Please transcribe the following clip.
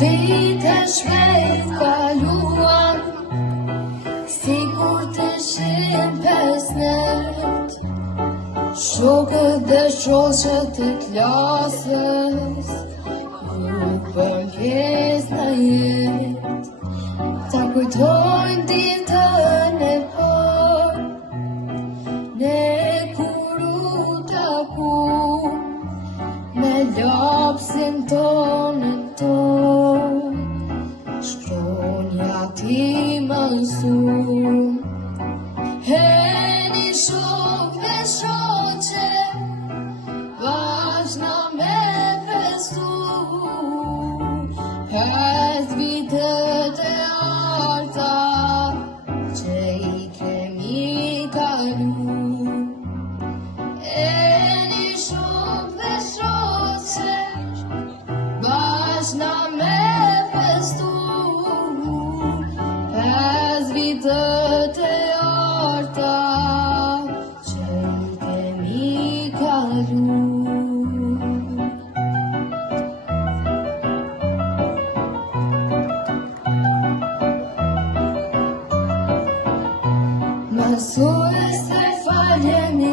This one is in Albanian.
Vite shpejt kaluan, sigur të 105 shokët dhe shoqet e klasës nuk përvjes në jet. Ta kujtojnë ditën e parë, ne kur u taku me lapsin tonë shkronja ti më mësun. Heni shok dhe shoqe, vazhna me festu, 5 vitet e arta që i kemi kalu. Heni shok dhe shoqe, vazhna me festu, 5 vitet e arta që i kemi kalu. Mësoj se falemi